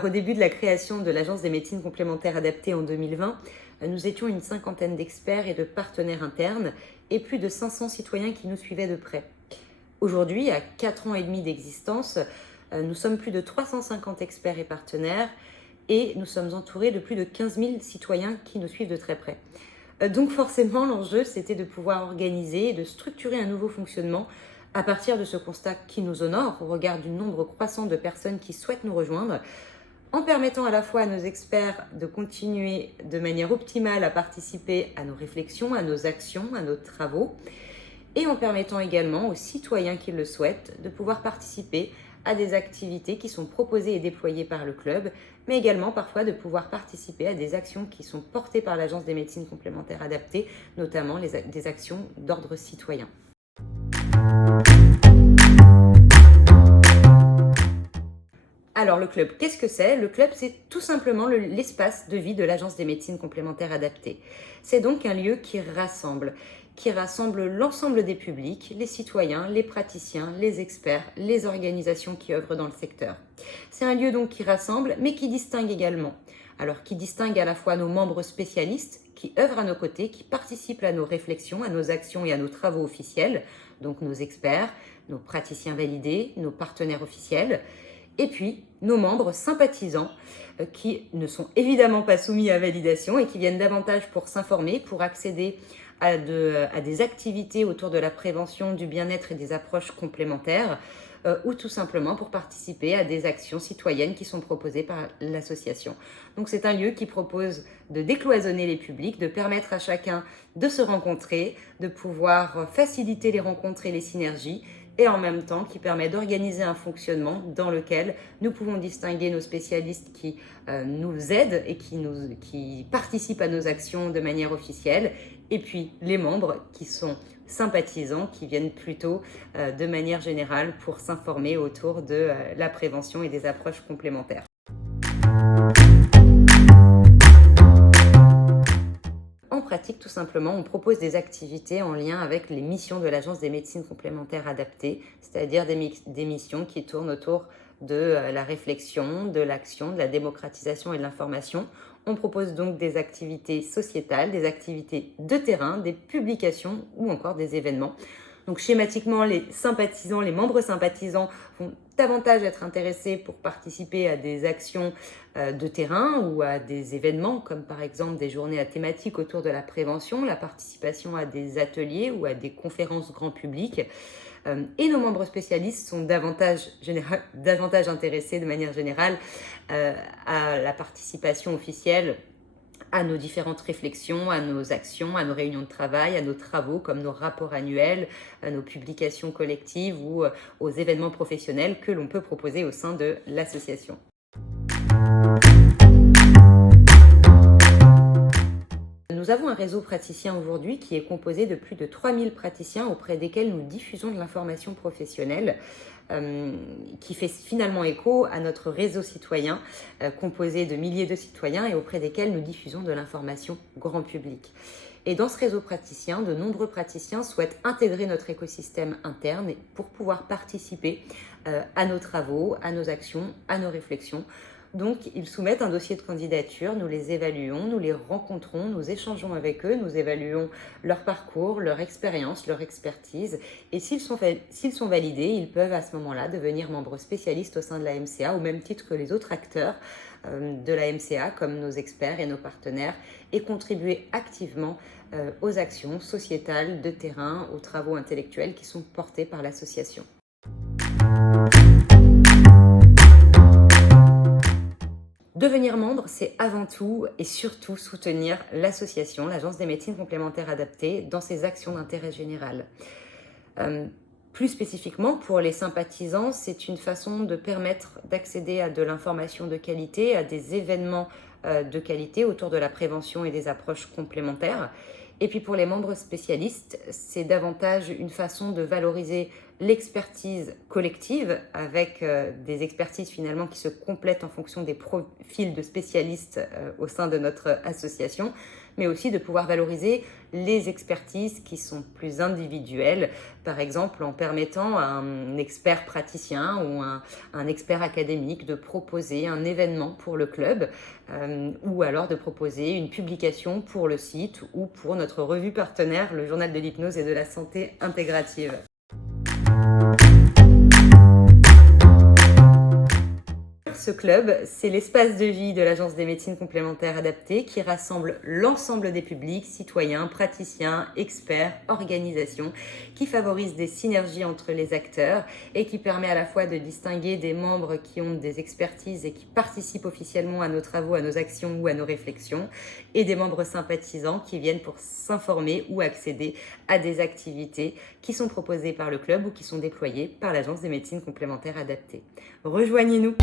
Alors au début de la création de l'Agence des médecines complémentaires adaptées en 2020, nous étions une cinquantaine d'experts et de partenaires internes et plus de 500 citoyens qui nous suivaient de près. Aujourd'hui, à 4 ans et demi d'existence, nous sommes plus de 350 experts et partenaires et nous sommes entourés de plus de 15 000 citoyens qui nous suivent de très près. Donc forcément, l'enjeu, c'était de pouvoir organiser et de structurer un nouveau fonctionnement à partir de ce constat qui nous honore au regard du nombre croissant de personnes qui souhaitent nous rejoindre, en permettant à la fois à nos experts de continuer de manière optimale à participer à nos réflexions, à nos actions, à nos travaux, et en permettant également aux citoyens qui le souhaitent de pouvoir participer à des activités qui sont proposées et déployées par le club, mais également parfois de pouvoir participer à des actions qui sont portées par l'Agence des médecines complémentaires adaptées, notamment des actions d'ordre citoyen. Alors le club, qu'est-ce que c'est? Le club, c'est tout simplement l'espace de vie de l'Agence des médecines complémentaires adaptées. C'est donc un lieu qui rassemble l'ensemble des publics, les citoyens, les praticiens, les experts, les organisations qui œuvrent dans le secteur. C'est un lieu donc qui rassemble, mais qui distingue également. Alors qui distingue à la fois nos membres spécialistes, qui œuvrent à nos côtés, qui participent à nos réflexions, à nos actions et à nos travaux officiels, donc nos experts, nos praticiens validés, nos partenaires officiels, et puis nos membres sympathisants qui ne sont évidemment pas soumis à validation et qui viennent davantage pour s'informer, pour accéder à des activités autour de la prévention, du bien-être et des approches complémentaires, ou tout simplement pour participer à des actions citoyennes qui sont proposées par l'association. Donc c'est un lieu qui propose de décloisonner les publics, de permettre à chacun de se rencontrer, de pouvoir faciliter les rencontres et les synergies, et en même temps qui permet d'organiser un fonctionnement dans lequel nous pouvons distinguer nos spécialistes qui nous aident et qui participent à nos actions de manière officielle, et puis les membres qui sont sympathisants, qui viennent plutôt de manière générale pour s'informer autour de la prévention et des approches complémentaires. En pratique, tout simplement, on propose des activités en lien avec les missions de l'Agence des médecines complémentaires adaptées, c'est-à-dire des missions qui tournent autour de la réflexion, de l'action, de la démocratisation et de l'information. On propose donc des activités sociétales, des activités de terrain, des publications ou encore des événements. Donc schématiquement, les membres sympathisants vont davantage être intéressés pour participer à des actions de terrain ou à des événements comme par exemple des journées à thématique autour de la prévention, la participation à des ateliers ou à des conférences grand public. Et nos membres spécialistes sont davantage intéressés de manière générale à la participation officielle à nos différentes réflexions, à nos actions, à nos réunions de travail, à nos travaux comme nos rapports annuels, à nos publications collectives ou aux événements professionnels que l'on peut proposer au sein de l'association. Nous avons un réseau praticien aujourd'hui qui est composé de plus de 3000 praticiens auprès desquels nous diffusons de l'information professionnelle qui fait finalement écho à notre réseau citoyen composé de milliers de citoyens et auprès desquels nous diffusons de l'information grand public. Et dans ce réseau praticien, de nombreux praticiens souhaitent intégrer notre écosystème interne pour pouvoir participer à nos travaux, à nos actions, à nos réflexions. Donc, ils soumettent un dossier de candidature, nous les évaluons, nous les rencontrons, nous échangeons avec eux, nous évaluons leur parcours, leur expérience, leur expertise. Et s'ils sont validés, ils peuvent à ce moment-là devenir membres spécialistes au sein de la MCA, au même titre que les autres acteurs de la MCA, comme nos experts et nos partenaires, et contribuer activement aux actions sociétales, de terrain, aux travaux intellectuels qui sont portés par l'association. Devenir membre, c'est avant tout et surtout soutenir l'association, l'Agence des médecines complémentaires adaptées, dans ses actions d'intérêt général. Plus spécifiquement, pour les sympathisants, c'est une façon de permettre d'accéder à de l'information de qualité, à des événements de qualité autour de la prévention et des approches complémentaires. Et puis pour les membres spécialistes, c'est davantage une façon de valoriser l'expertise collective avec des expertises finalement qui se complètent en fonction des profils de spécialistes au sein de notre association, mais aussi de pouvoir valoriser les expertises qui sont plus individuelles, par exemple en permettant à un expert praticien ou un expert académique de proposer un événement pour le club ou alors de proposer une publication pour le site ou pour notre revue partenaire, le Journal de l'hypnose et de la santé intégrative. Ce club, c'est l'espace de vie de l'Agence des médecines complémentaires adaptées qui rassemble l'ensemble des publics, citoyens, praticiens, experts, organisations, qui favorise des synergies entre les acteurs et qui permet à la fois de distinguer des membres qui ont des expertises et qui participent officiellement à nos travaux, à nos actions ou à nos réflexions, et des membres sympathisants qui viennent pour s'informer ou accéder à des activités qui sont proposées par le club ou qui sont déployées par l'Agence des médecines complémentaires adaptées. Rejoignez-nous!